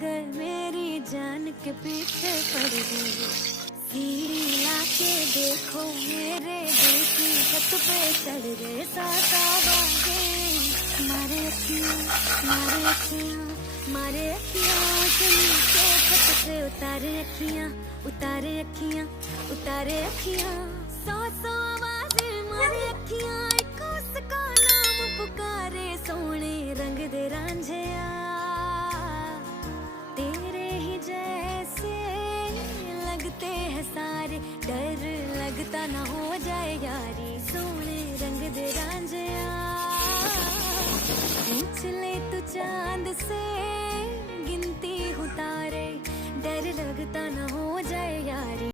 गए मेरी जान के पीछे पड़ गए। सीढ़ी लाके देखो मेरे दिल की छत पे चढ़ गए। साथ आवाज़े मारे अखियाँ मारे अखियाँ मारे अखियाँ से नीचे छत से उतारे अखियाँ उतारे अखियाँ उतारे अखियाँ। सौ सौ आवाज़ें मारे अखियाँ एक उसका नाम पुकारे। सोने रंग दे रांझिया तेरे ही जैसे लगते हैं सारे। डर लगता ना हो जाए यारी। सोने रंग दे रांझिया पूछ ले तू चांद से